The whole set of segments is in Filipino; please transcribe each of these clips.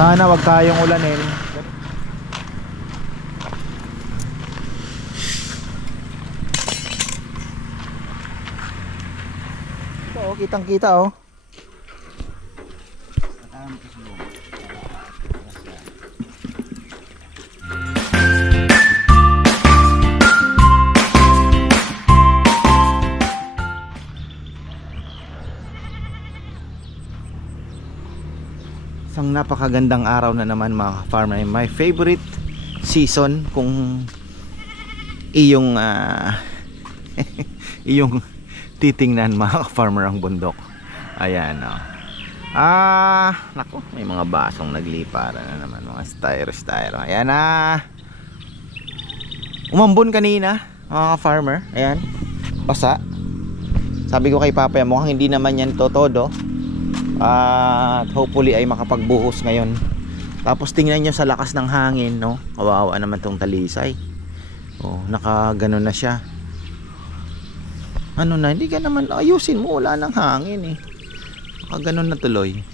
Sana wag tayong ulanin. Ito oh, kitang kita oh. Isang napakagandang araw na naman mga farmer. My favorite season kung iyong iyong titingnan mga farmer ang bundok. Ayan oh. Nako, may mga basong nagliparan na naman, mga styro. Ayan na. Umambon kanina mga farmer. Ayan. Basa. Sabi ko kay Papa, mukhang hindi naman yan todo. At hopefully ay makapagbuhos ngayon. Tapos tingnan nyo sa lakas ng hangin, no? Kawawa naman tong talisay. Oh, nakaganon na siya. Ano na, hindi ka naman ayusin mo, wala ng hangin eh. Nakaganon na tuloy.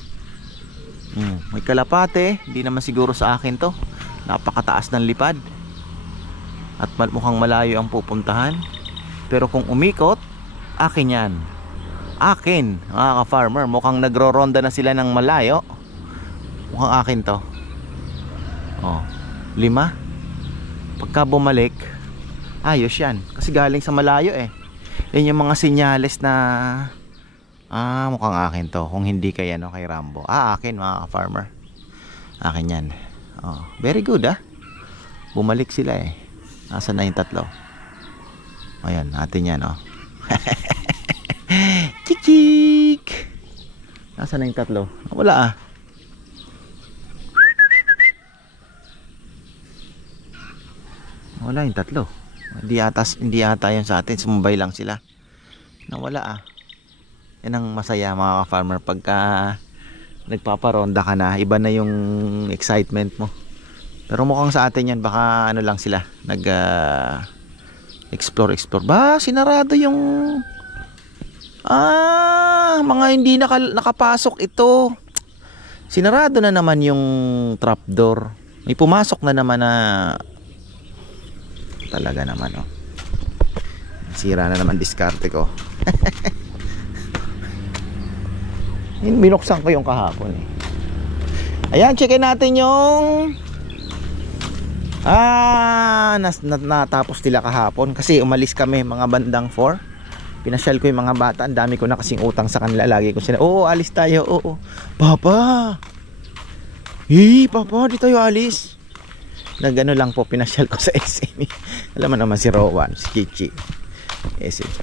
May kalapate, hindi naman siguro sa akin to. Napakataas ng lipad. At mukhang malayo ang pupuntahan. Pero kung umikot, akin yan. Akin, mga ka-farmer. Mukhang nagro-ronda na sila ng malayo. Mukhang akin to. Oh, 5. Pagka bumalik, ayos yan. Kasi galing sa malayo eh. Yan yung mga senyales na mukhang akin to. Kung hindi kay kay Rambo. Akin mga ka-farmer. Akin yan. Oh, very good Bumalik sila eh. Nasaan na yung 3? Ayan, atin yan Chik! Nasaan na yung 3? Wala Wala yung 3. Hindi ata yun sa atin. Sumabay lang sila. Nawala Yan ang masaya mga ka-farmer. Pagka nagpaparonda ka na, iba na yung excitement mo. Pero mukhang sa atin yan, baka ano lang sila, explore. Ba, sinarado yung mga hindi nakapasok ito. Sinarado na naman yung trapdoor. May pumasok na naman na talaga naman sira na naman diskarte ko. Binuksan ko yung kahapon Ayan, checkin natin yung natapos nila kahapon. Kasi umalis kami mga bandang 4. Pinasyal ko yung mga bata. Ang dami ko na kasing utang sa kanila. Lagi ko sila, alis tayo. Papa, Papa, di tayo alis. Nagano lang po, pinasyal ko sa SM. Alam mo naman si Rowan, si Chichi.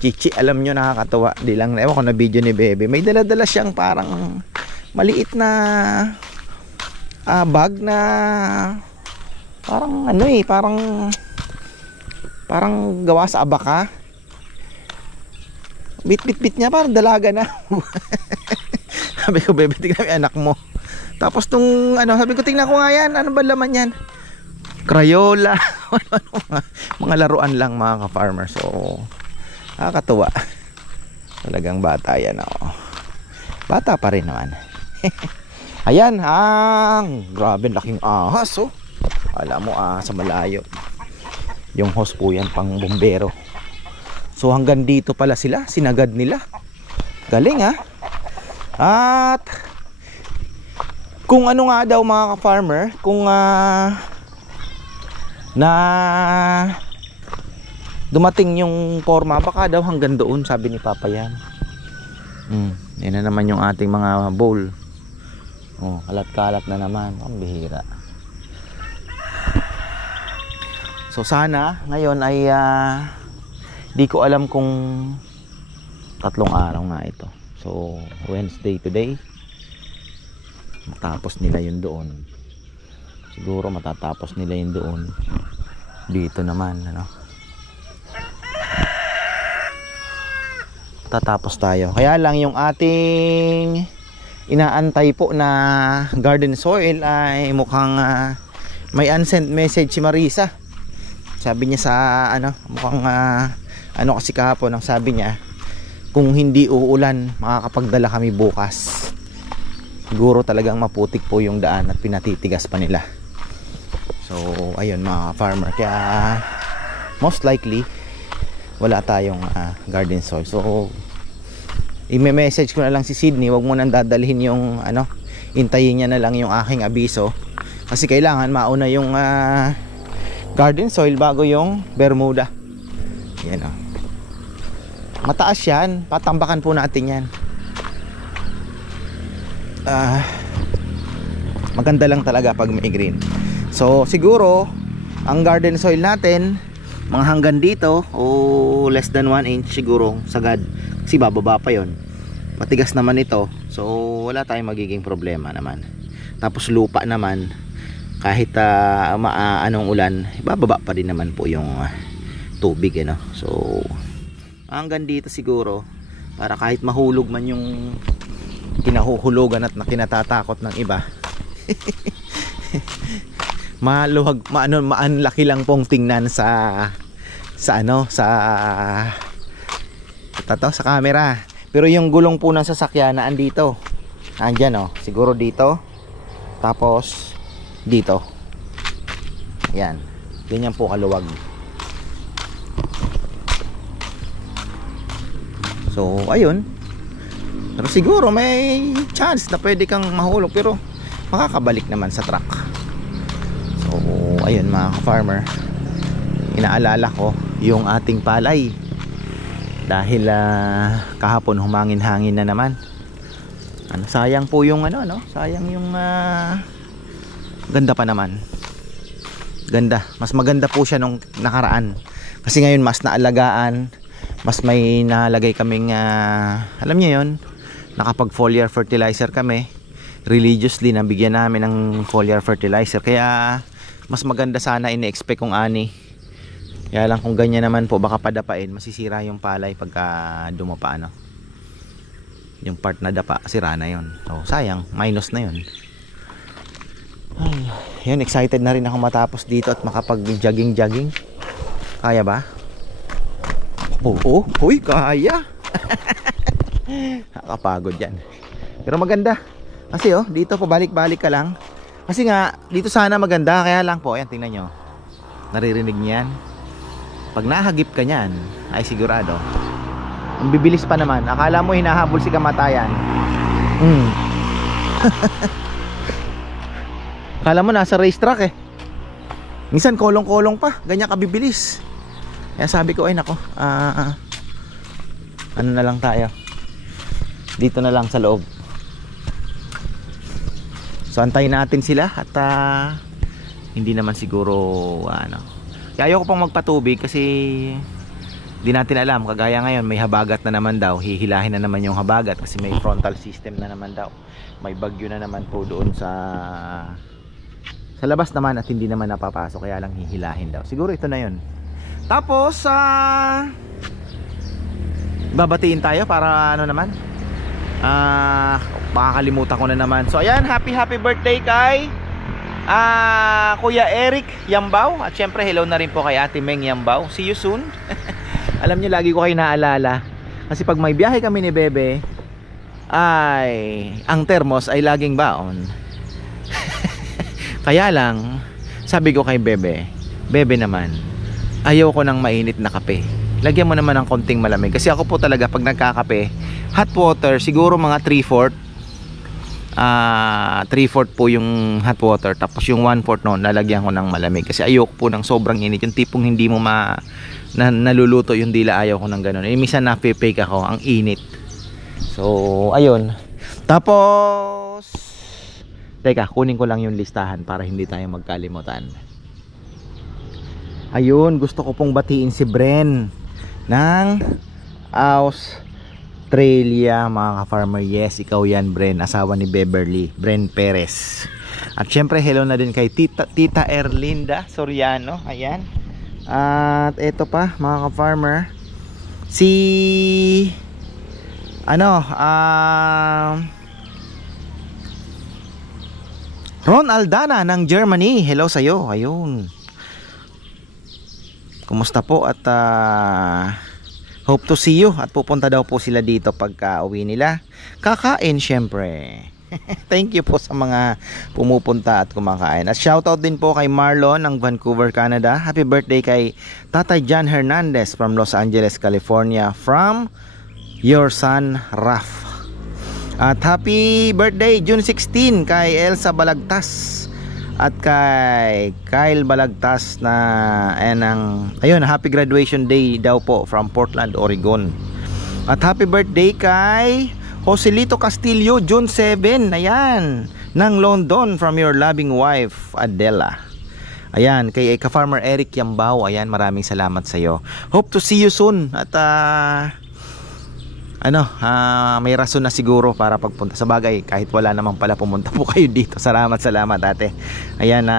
Chichi, alam nyo, nakakatawa. Di lang, ewan ko na video ni Bebe. May dala-dala siyang parang maliit na bag na parang parang gawa sa abaka. Bit niya, parang dalaga na. Sabi ko, Bebe, tingnan yung anak mo. Tapos nung sabi ko, tingnan ko nga yan. Ano ba laman yan? Crayola. Mga laruan lang mga ka-farmer. So, nakakatuwa. Talagang bata yan Bata pa rin naman. Ayan, grabe laking ahas Alam mo sa malayo. Yung hose po yan pang bombero. So hanggang dito pala sila, sinagad nila. Galing At kung ano nga daw mga ka-farmer, kung na dumating yung forma, baka daw hanggang doon, sabi ni Papa yan. Yan na naman yung ating mga bowl. Kalat-kalat na naman. Ang bihira. So sana ngayon ay di ko alam kung 3 araw nga ito. So Wednesday today. Matapos nila yun doon. Siguro matatapos nila yun doon. Dito naman tatapos tayo. Kaya lang yung ating inaantay po na garden soil ay mukhang may unsent message si Marisa. Sabi niya sa mukhang kasi kahapon, ang sabi niya, kung hindi uulan makakapagdala kami bukas. Siguro talagang maputik po yung daan at pinatitigas pa nila. So ayun mga farmer, kaya most likely wala tayong garden soil. So i-message ko na lang si Sydney, wag mo nang dadalhin yung intayin niya na lang yung aking abiso, kasi kailangan mauna yung garden soil bago yung Bermuda. Yan o, mataas yan, patambakan po natin yan. Maganda lang talaga pag may green. So siguro ang garden soil natin mga hanggang dito o less than 1 inch siguro sagad, kasi bababa pa yon. Matigas naman ito, so wala tayong magiging problema naman. Tapos lupa naman, kahit anong ulan, bababa pa din naman po yung tubig, So hanggang dito siguro, para kahit mahulog man yung kinahuhulugan at kinatatakot ng iba maluwag, maanlaki lang pong tingnan sa camera. Pero yung gulong po ng sasakyan na andito, andyan siguro dito, tapos dito, yan, ganyan po kaluwag. So ayun, pero siguro may chance na pwede kang mahulog, pero makakabalik naman sa truck. So ayun mga ka-farmer, inaalala ko yung ating palay dahil kahapon humangin-hangin na naman. Sayang po yung sayang yung ganda pa naman. Ganda, mas maganda po siya nung nakaraan, kasi ngayon mas naalagaan, mas may nalagay kaming alam niyo yun, nakapag foliar fertilizer kami. Religiously nabigyan namin ng foliar fertilizer, kaya mas maganda sana ine-expect kong ani. Kaya lang kung ganyan naman po, baka padapain, masisira yung palay pagka dumapa yung part na dapa, sira na yun. So sayang, minus na yun. Ay, yun, excited na rin ako matapos dito at makapag jogging. Kaya ba? Oo, huy, kaya. Nakakapagod yan, pero maganda. Kasi dito pabalik-balik ka lang. Kasi nga dito sana maganda, kaya lang po, ayan, tingnan nyo, naririnig niyan. Pag nahagip ka niyan, ay sigurado ang bibilis pa naman. Akala mo hinahabol si kamatayan. Akala mo nasa racetrack minsan kolong-kolong pa, ganyan kabibilis. Kaya sabi ko, ay nako, ano na lang tayo, dito na lang sa loob. So antayin natin sila at hindi naman siguro kaya ayoko pang magpatubig, kasi di natin alam, kagaya ngayon may habagat na naman daw, hihilahin na naman yung habagat kasi may frontal system na naman daw, may bagyo na naman po doon sa labas naman at hindi naman napapasok, kaya lang hihilahin daw. Siguro ito na yun. Tapos babatiin tayo para naman, makakalimutan ko na naman. So ayan, happy birthday kay Kuya Eric Yambao, at syempre hello na rin po kay Ate Meng Yambao. See you soon. Alam niyo, lagi ko kayo naalala, kasi pag may biyahe kami ni Bebe, ay ang termos ay laging baon. Kaya lang sabi ko kay Bebe naman, ayaw ko ng mainit na kape, lagyan mo naman ng konting malamig. Kasi ako po talaga pag nagkakape, hot water, siguro mga 3/4 po yung hot water, tapos yung 1/4 noon lalagyan ko ng malamig, kasi ayoko po ng sobrang init, yung tipong hindi mo naluluto yung dila. Ayaw ko ng ganun. Minsan na-fake ako, ang init. So ayun, tapos teka, kunin ko lang yung listahan para hindi tayo magkalimutan. Ayun, gusto ko pong batiin si Bren ng Australia, mga ka-farmer. Yes, ikaw yan, Bren, asawa ni Beverly, Bren Perez. At syempre hello na din kay Tita Erlinda Soriano. Ayan. At eto pa, mga ka-farmer, si Ron Aldana ng Germany. Hello sa'yo. Ayun, kumusta po, at hope to see you. At pupunta daw po sila dito pagka uwi nila, kakain syempre. Thank you po sa mga pumupunta at kumakain. At shoutout din po kay Marlon ng Vancouver, Canada. Happy birthday kay Tatay John Hernandez from Los Angeles, California. From your son, Raf. At happy birthday June 16 kay Elsa Balagtas. At kay Kyle Balagtas na ayun, happy graduation day daw po from Portland, Oregon. At happy birthday kay Joselito Castillo, June 7, ayan, ng London from your loving wife, Adela. Ayan, kay ka-farmer Eric Yambao, ayan, maraming salamat sa iyo. Hope to see you soon. At may rason na siguro para pagpunta. Sa bagay, kahit wala naman pala, pumunta po kayo dito. Salamat ate. Ayan,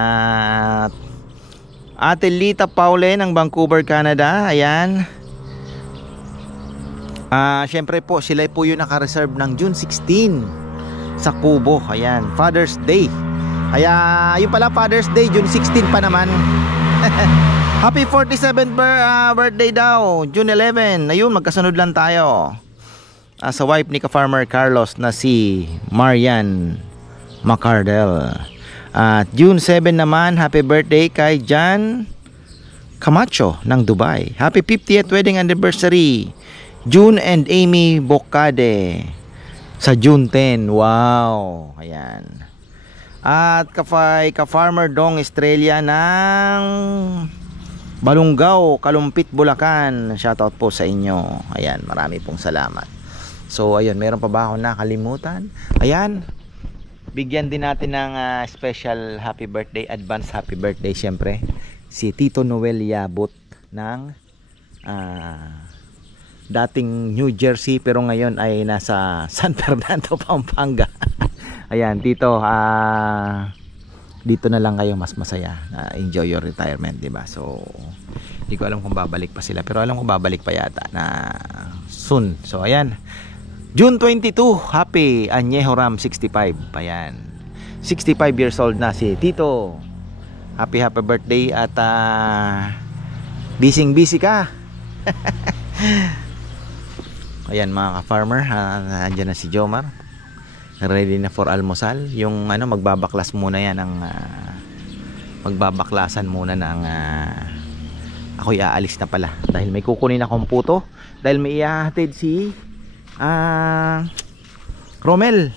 Ate Lita Paule ng Vancouver, Canada, ayan. Syempre po, sila po yung naka-reserve ng June 16 sa Kubo. Ayan, Father's Day. Kaya, yun pala, Father's Day, June 16 pa naman. Happy 47th birthday daw, June 11. Ayun, magkasunod lang tayo. Sa wife ni ka-farmer Carlos na si Marian Macardel. At June 7 naman, happy birthday kay Jan Camacho ng Dubai. Happy 50th wedding anniversary June and Amy Bocade sa June 10. Wow, ayan. At ka-farmer Dong Estrella ng Balungaw, Kalumpit, Bulacan. Shoutout po sa inyo. Ayan, marami pong salamat. So ayun, meron pa ba ako nakalimutan? Ayan, bigyan din natin ng special happy birthday, advance happy birthday syempre, si Tito Noel Yabut ng dating New Jersey pero ngayon ay nasa San Fernando, Pampanga. Ayan, Tito, dito na lang kayo, mas masaya. Enjoy your retirement, diba? So hindi ko alam kung babalik pa sila, pero alam ko babalik pa yata na soon. So ayan, June 22, happy Añejo Ram 65. Ayan, 65 years old na si Tito. Happy birthday at busy ka. Ayan mga ka-farmer, andyan na si Jomar, ready na for almusal. Yung magbabaklas muna yan ng magbabaklasan muna ng ako'y aalis na pala dahil may kukunin akong puto, dahil may ihahatid si Romel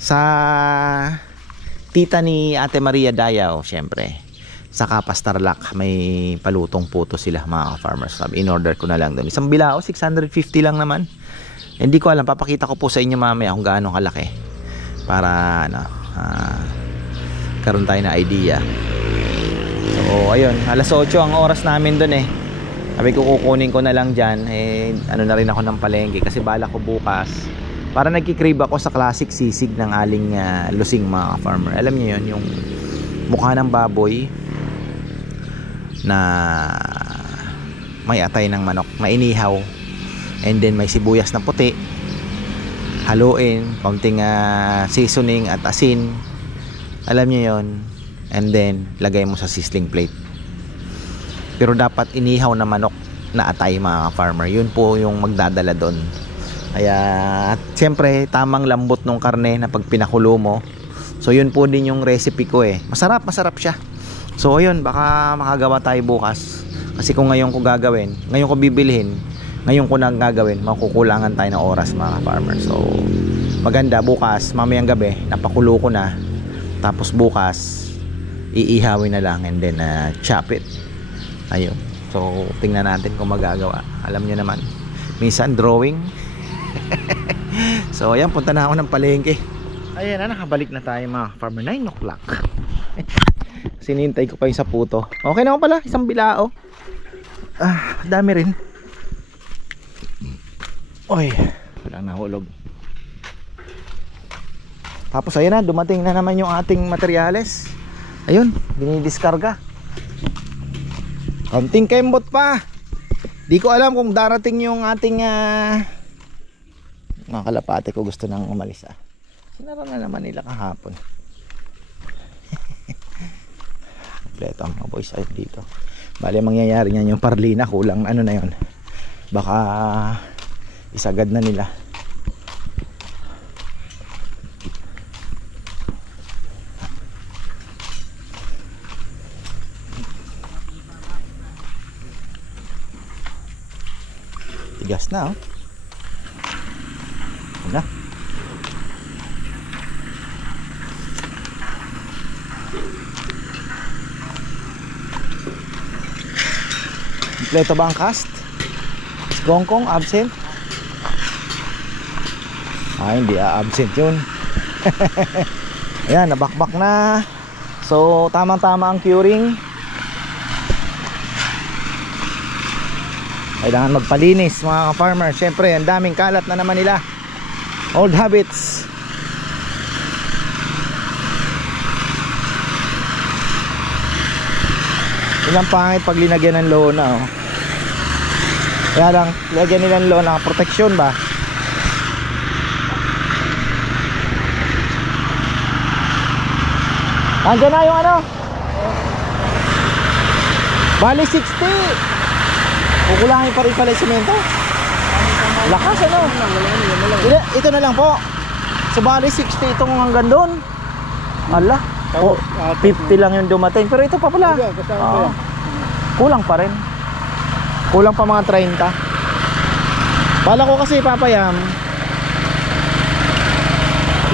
sa tita ni Ate Maria Dayaw. Syempre sa Kapastarlak may palutong puto sila mga farmers. In order ko na lang doon isang bilao, 650 lang naman. Hindi ko alam, papakita ko po sa inyo mamaya kung gaano kalaki para karoon tayo na idea. So ayun, alas 8 ang oras namin doon eh. Sabi ko kukunin ko na lang dyan, na rin ako ng palengke kasi bala ko bukas para nagkikrave ako sa classic sisig ng aling lusing mga farmer. Alam niyo yun, yung mukha ng baboy na may atay ng manok, mainihaw, and then may sibuyas na puti, haluin, konting seasoning at asin. Alam niyo yun, and then lagay mo sa sizzling plate. Pero dapat inihaw na manok na atay mga farmer, yun po yung magdadala doon. Kaya siyempre tamang lambot ng karne na pag pinakulo mo. So yun po din yung recipe ko eh. Masarap siya. So ayun, baka makagawa tayo bukas. Kasi kung ngayon ko gagawin, ngayon ko bibilhin, ngayon ko nang gagawin, makukulangan tayo ng oras mga farmer. So maganda bukas, mamayang gabi, napakulo ko na. Tapos bukas iihawin na lang and then chop it. Ayun. So tingnan natin kung magagawa. Alam niyo naman, minsan drawing. So ayan, punta na ako ng palengke. Ayan na, nakabalik na tayo mga farmer. 9 o'clock. Sinintay ko pa yung sa puto. Okay na ako pala, isang bilao. Dami rin. Oy, walang nahulog. Tapos ayan na, dumating na naman yung ating materyales. Ayun, dinidiskarga. Konting kembot pa. Di ko alam kung darating yung ating mga kalapate ko, gusto nang umalis. Sinara na naman nila kahapon. Kompleto ang mga boys ay dito. Bale mangyayari niyan yung parlina, kulang na yun. Baka isagad na nila. Tigas na oh. Wala. Kompleto ba ang cast? Gongkong absent? Hindi absent yun. Ayan, nabakbak na. So tamang-tama ang curing. Kailangan magpalinis mga ka-farmer. Siyempre, ang daming kalat na naman nila. Old habits. Ilang pangit pag linagyan ng lona oh. Kaya lang, lagyan nila ng lona, proteksyon ba? Andiyan na yung ano? Bali 60. Kukulangin pa rin pala yung semento. Lakas ano? Ito na lang po. So bali 60 itong hanggang doon. Ala, 50 lang yung dumating. Pero ito pa pala. Kulang pa rin. Kulang pa mga 30. Bala ko kasi papayam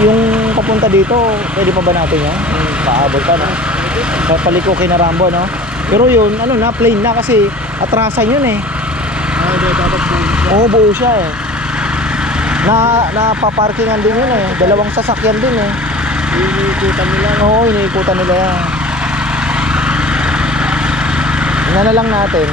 yung papunta dito, pwede pa ba natin yan? Paabot pa no? Papaliko kay na Rambo no? Pero yun, ano na, plain na kasi atrasan yun eh. Oo, buo siya eh. Napaparkingan din yun eh. Dalawang sasakyan din eh. Iniikutan nila. Oo, iniikutan nila yan. Tingnan na lang natin.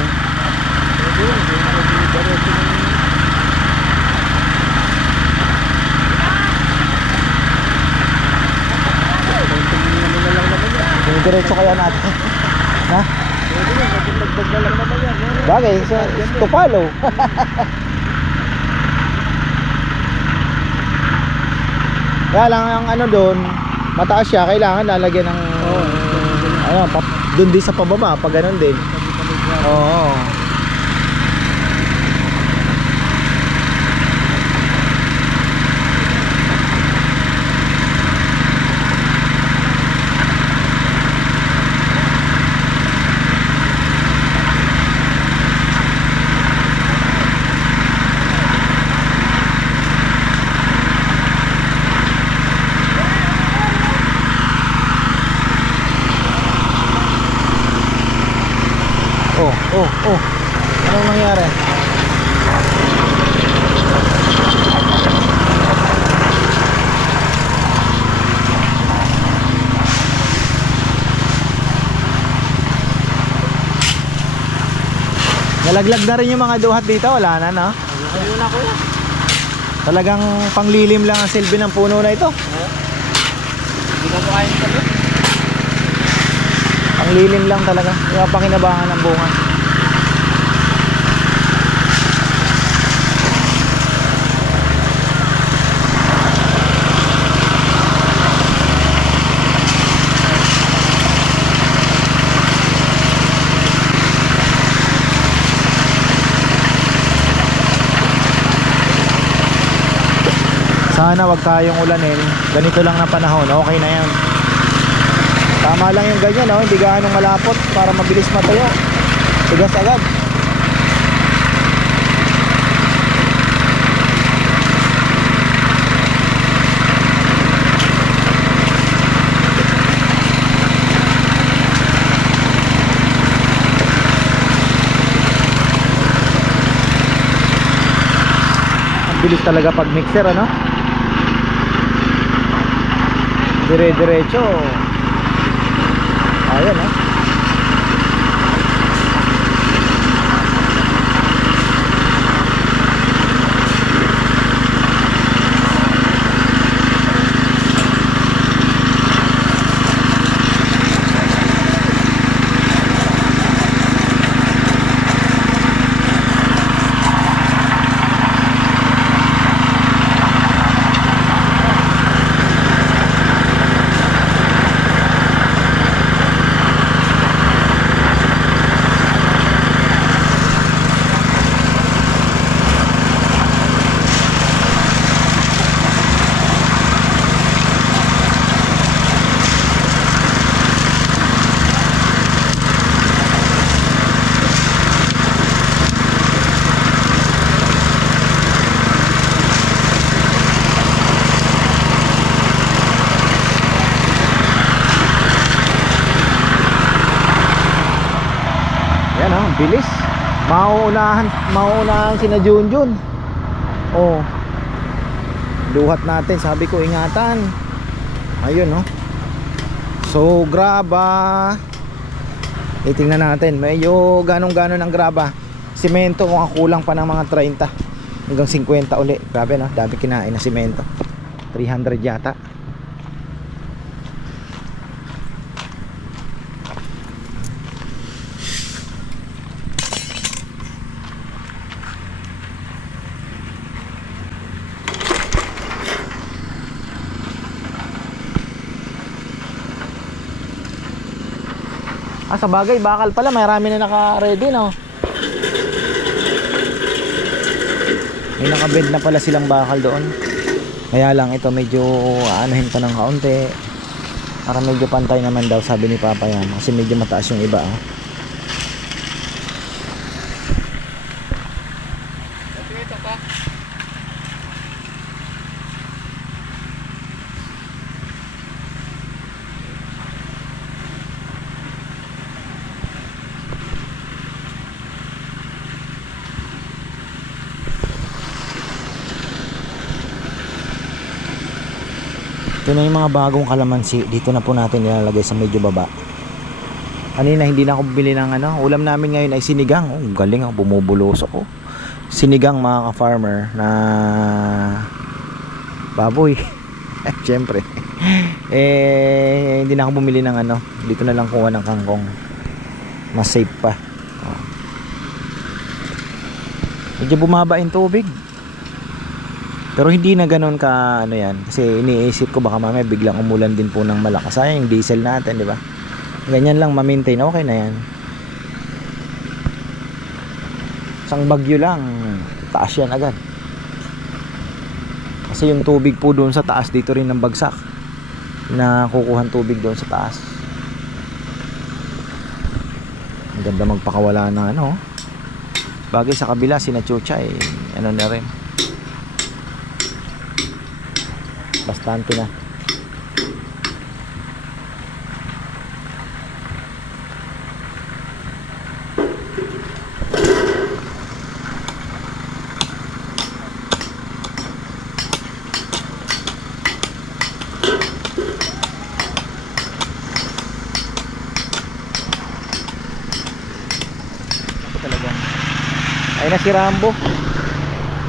Diretso kaya natin. Ha? Dagdag na lang naman yan. Bagay, to follow. Kaya lang ang ano doon, mataas siya, kailangan lalagyan ng doon din sa pababa, pag ganun din. Oo. Oh. Anong nangyari? Nalaglag na rin yung mga duhat dito, wala na no? Wala ko yan. Talagang panglilim lang ang silbi ng puno na ito. Hindi ka po kayang sabi? Panglilim lang talaga, yung panginabangan ng bunga. Sana wag tayong ulanin. Ganito lang na panahon, okay na yan. Tama lang yung ganyan, no? Hindi gaanong malapot para mabilis matuyo. Tigas agad. Ang bilis talaga pag mixer, ano? Dire-diretso. Ayan eh. bilis. Mauunahan sina Junjun. Oh. Duhat natin, sabi ko ingatan. Ayun oh. So graba. Itingnan natin, medyo ganong-ganon ang graba. Simento kung kulang pa ng mga 30 hanggang 50 uli. Grabe no, dami kinain na simento. 300 yata. Sa bagay, bakal pala, marami na naka-ready no. May naka-bed na pala silang bakal doon. Kaya lang ito medyo aanahin pa ng kaunti para medyo pantay naman daw, sabi ni Papa yan. Kasi medyo mataas yung iba oh. Ito na yung mga bagong kalamansi. Dito na po natin ilalagay sa medyo baba. Kanina hindi na ako bumili ng ano. Ulam namin ngayon ay sinigang. Oh, galing ako, bumubulos ako. Sinigang mga ka-farmer na baboy. Siyempre. Hindi na ako bumili ng ano. Dito na lang kuha ng kangkong. Mas safe pa. Oh. Medyo bumaba yung tubig. Pero hindi na ganoon ka ano yan, kasi iniisip ko baka mamaya biglang umulan din po ng malakas. Sayang yung diesel natin, di ba? Ganyan lang ma-maintain, okay na yan. Isang bagyo lang, taas yan agad. Kasi yung tubig po doon sa taas, dito rin ng bagsak. Na kukuhan tubig doon sa taas. Ang ganda magpakawala ng ano. Bagay sa kabila, sina Chucha ano na rin. Bastante na. Ay na si Rambo.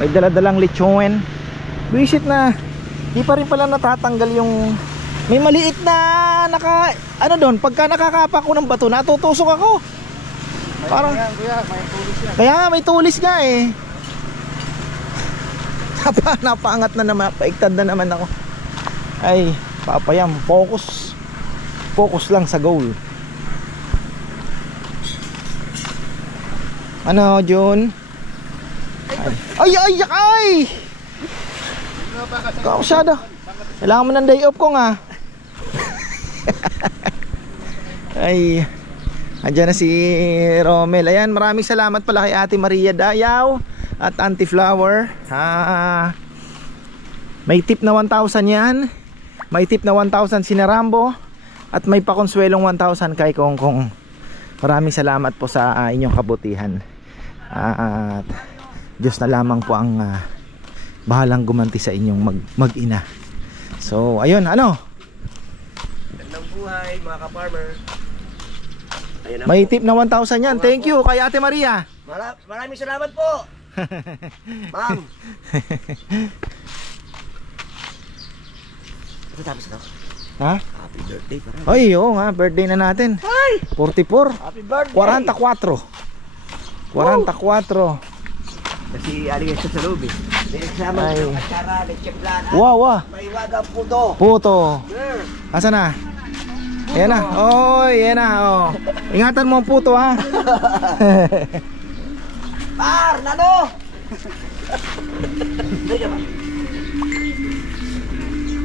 May daladalang lechon. Visit na. Di pa rin pala natatanggal yung may maliit na ano doon, pagka nakakapak ko ng bato natutusok ako. Parang kuya, may tulis yan. Kaya nga may tulis nga eh. Napaangat na naman, paiktad na naman ako. Ay, papayam, focus lang sa goal. Ano, Jun? Ay! Kausada. Kailangan mo ng day off ko nga. Ay, andyan na si Romel. Ayan, maraming salamat pala kay Ate Maria Dayaw at Auntie Flower. May tip na 1,000 yan. May tip na 1,000 si Rambo. At may pakonsuelong 1,000 kay Kongkong. Maraming salamat po sa inyong kabutihan. At Diyos na lamang po ang bahalang gumanti sa inyong mag-ina. So, ayun, ano? Gandang buhay, mga ka-farmer. May tip na 1,000 yan. Thank you kay Ate Maria. Maraming salamat po. Ma'am. Ito tapos na. Ha? Happy birthday pa rin. Ay, oo nga, birthday na natin. Ay! 44. Happy birthday. 44. 44. Kasi aligay siya sa loob eh. May eksama ng atsara, leche plana. Wow. May wagang puto. Puto. Sir. Asa na? Ayan na. Oy, ayan na. Oh. Ingatan mo ang puto ha. Par, nano?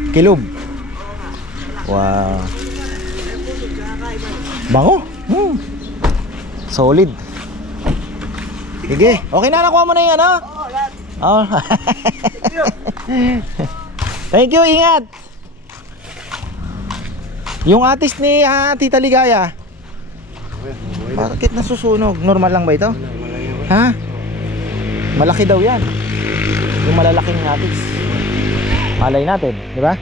Kilob. Wow. Bango. Solid. Sige. Okay na, nakuha mo na yan, ha? Oo, lahat. Oh. Thank you, ingat. Yung artist ni Tita Ligaya. Bakit nasusunog? Normal lang ba ito? Ha? Malaki daw yan. Yung malalaking atis. Malay natin, di ba?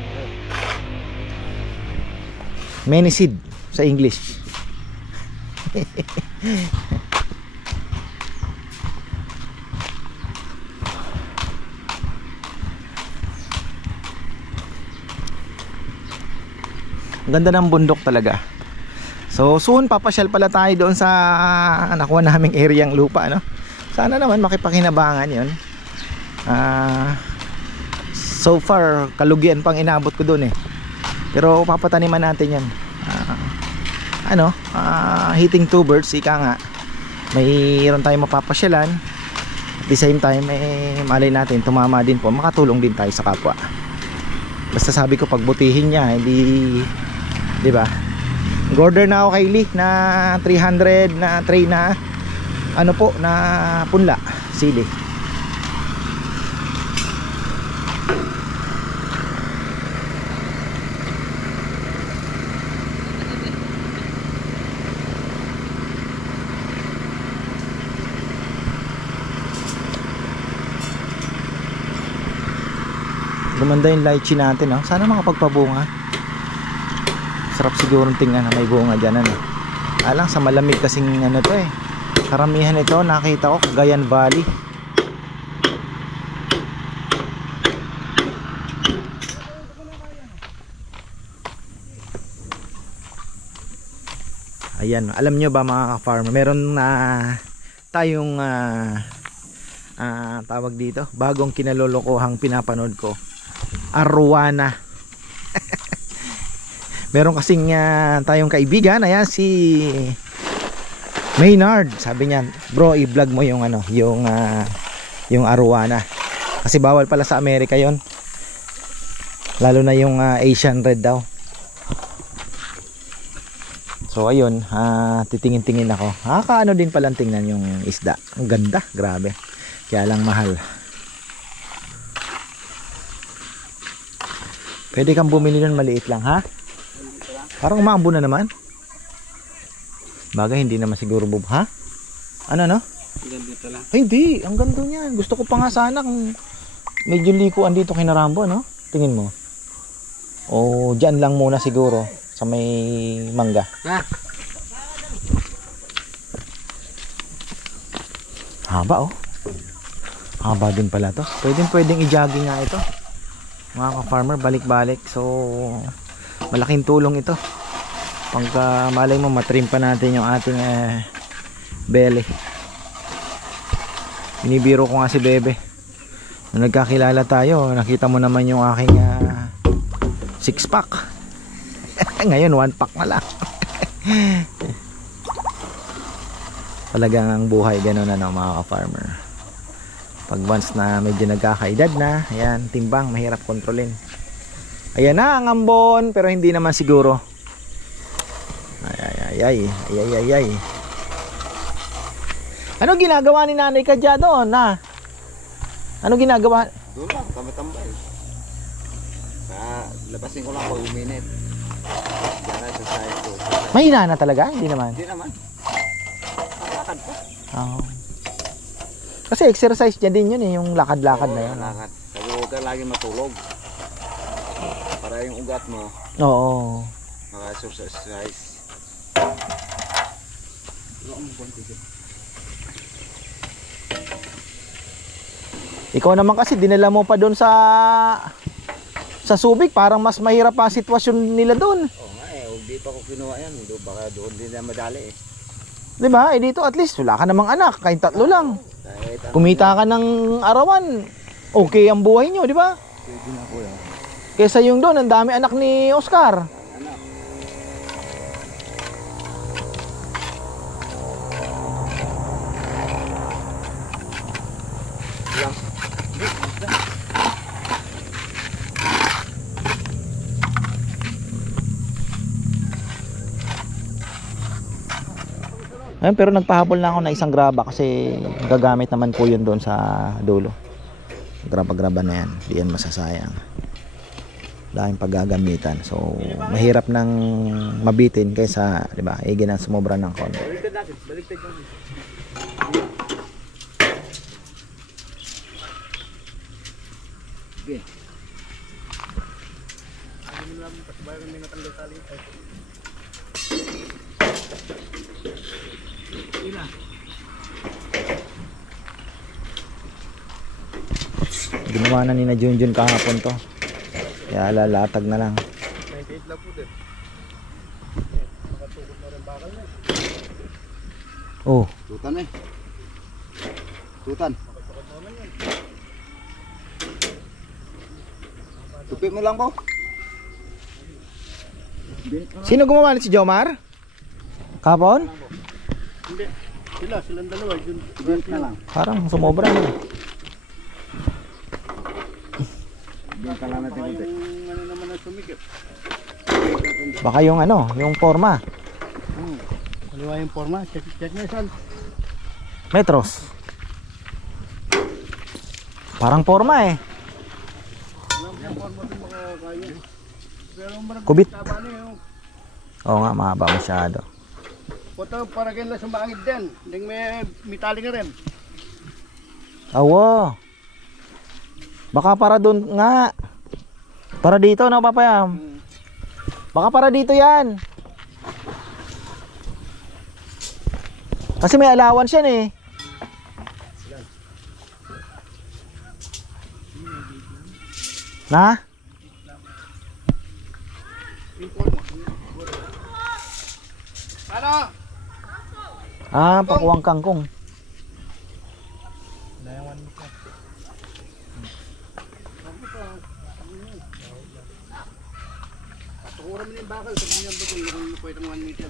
Menisid sa English. Ganda ng bundok talaga. So soon papasyal pala tayo doon sa nakuha naming areang lupa, no? Sana naman makipakinabangan 'yon. So far kalugian pang inabot ko doon eh. Pero papataniman natin 'yan. Hitting two birds, ika nga. Mayroon tayong mapapasyalan. At the same time malay natin tumama din po, makatulong din tayo sa kapwa. Basta sabi ko pagbutihin niya, hindi, di ba? Order na ako kay Lee na 300 na tray na na punla, sili. Gumanda yung lychee natin, no? Sana makapagpabunga. Sarap siguro tingnan na may bunga dyan, ano? Alang sa malamig kasing to eh. Karamihan ito nakita ko Cagayan Valley. Ayan, alam nyo ba mga ka-farmer, meron na tayong tawag dito, bagong kinalolokohang pinapanood ko. Arowana. Meron kasing tayong kaibigan, ayan si Maynard. Sabi niya, bro, i-vlog mo yung yung arowana. Kasi bawal pala sa Amerika 'yon. Lalo na yung Asian red daw. So ayun, titingin-tingin ako. Kaano din palang tingnan yung isda. Ang ganda, grabe. Kaya lang mahal. Pwede kang bumili nun, maliit lang, ha? Parang umaambo na naman. Bagay, hindi naman siguro ha? Ano, no? Dito lang. Ay, hindi, ang ganda niyan. Gusto ko pa nga sana kung medyo likuan dito kay Narambo, no? Tingin mo. O, dyan lang muna siguro sa may mangga. Ha? Haba, oh. Haba din pala to. Pwedeng i-jogging nga ito. Mga ka-farmer, balik-balik. So malaking tulong ito. Pagka malay mo, matrim pa natin yung ating belly. Binibiro ko nga si Bebe. Nung nagkakilala tayo, nakita mo naman yung aking 6-pack. Ngayon 1-pack na lang. Talagang ang buhay ganun na, mga ka-farmer. Pag once na medyo nagkakaedad na, ayan, timbang, mahirap kontrolin. Ayan na ang ambon, pero hindi naman siguro. Ay. Ano ginagawa ni Nanay Kadya doon, na? Ano ginagawa? Doon lang, tambay-tambay. Labasin ko lang ako, uminit. Diyan sa side ko. Mahina na talaga? Hindi naman? Hindi naman. Lakad pa. Oo. Kasi exercise niya din yun eh, yung lakad-lakad na yun. Lakad. Sabi huwag ka lagi matulog. Para yung ugat mo, oo, maka-exercise. Ikaw naman kasi dinala mo pa doon sa Subic, parang mas mahirap pa ang sitwasyon nila doon. Oo nga dito ako kinuha yan. Baka doon din na madali eh. Diba? Dito at least wala ka namang anak, kahit 3 lang. Kumita ka ng arawan, okay ang buhay nyo, di ba? Pwede na po yan. Kesa yung doon, ang dami anak ni Oscar. Ayun, pero nagpahabol na ako na isang graba kasi gagamit naman po yun doon sa dulo. Graba-graba na yan, di yan masasayang. daming paggagamitan. So mahirap nang mabitin kaysa, di ba, higin ang sumobra ng konti. Baliktad natin, baliktad natin. Okay. Ano mo naman pasibayan may natanggal tali. Ila. Ginawa na ni na Junjun kahapon to. Kaya lalatag na lang. 98 lang po din. Makatukot na rin bakal na. Oh, Tutan eh. Tutan. Tupi mo lang po. sino gumawa nito, si Jomar? Kahapon? Hindi. Silang dalawa. Yun na lang. Parang sumobra na. Baka lang natin konti. Ano naman na sumikip. Baka yung ano, yung forma. Kaliwa yung forma. Check na saan. Metros. Parang forma eh. Yung forma din makakaya. Pero marami Kubit. taba na yung Oo nga, mahaba masyado. puto para kayo lang sumangit din. Hindi may mitali na rin. Awo. Baka para doon nga. Para dito, no, papayam? Baka para dito yan. Kasi may allowance yan eh. Na? Ano? Ah, pakuwang kangkong. Tukuran mo yung bakal. Sabi niya ba kung pwede ng 1 meter.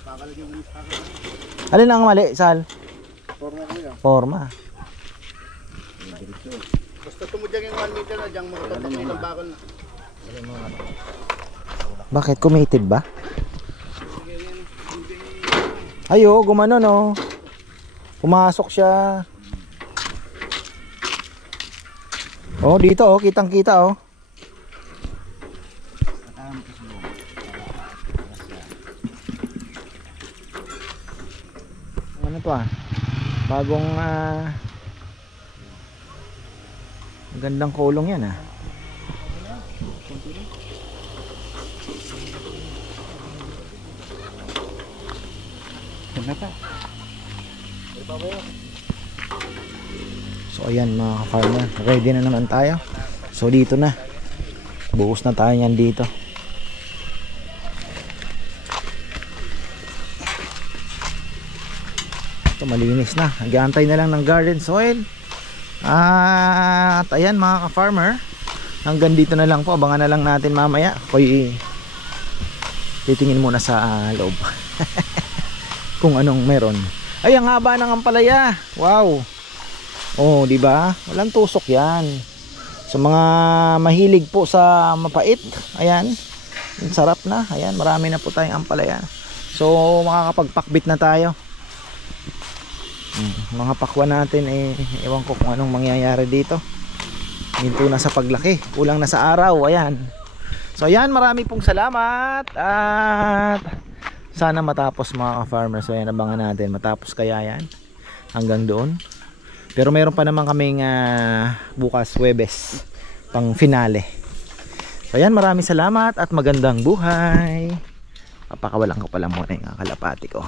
Bakal yung istaka. Alin ang mali, Sal? Forma ko yan. Forma. Basta tumudyan yung 1 meter na diyang makatatak na ilang bakal na. Bakit? Committed ba? Ayo, gumano no. Pumasok siya. Oh, dito oh, kitang-kita oh. Ano to ah? Bagong gandang kulong yan ah. So ayan mga farmer, ready na naman tayo. So dito na. Buhos na tayo yan dito. Ito malinis na. Nag-aantay na lang ng garden soil. At ayan mga ka-farmer, hanggang dito na lang po. Abangan na lang natin mamaya. Koy titingin muna sa loob. Kung anong meron. Ay, ang haba ng ampalaya. Wow. Oh, di ba? Walang tusok 'yan. Sa mga mahilig po sa mapait, ayan. Ang sarap na. Ayan, marami na po tayong ampalaya. So, makakapagpakbit na tayo. Mga pakwan natin eh, ewan ko kung anong mangyayari dito. Hinto na sa paglaki, kulang na sa araw. Ayan. So, ayan, marami pong salamat. At sana matapos mga ka-farmers. So ayan, abangan natin matapos kaya yan hanggang doon. Pero meron pa naman kaming bukas Huwebes pang finale. So ayan, maraming salamat at magandang buhay. Papakawalan ko pala muna yung kalapati ko.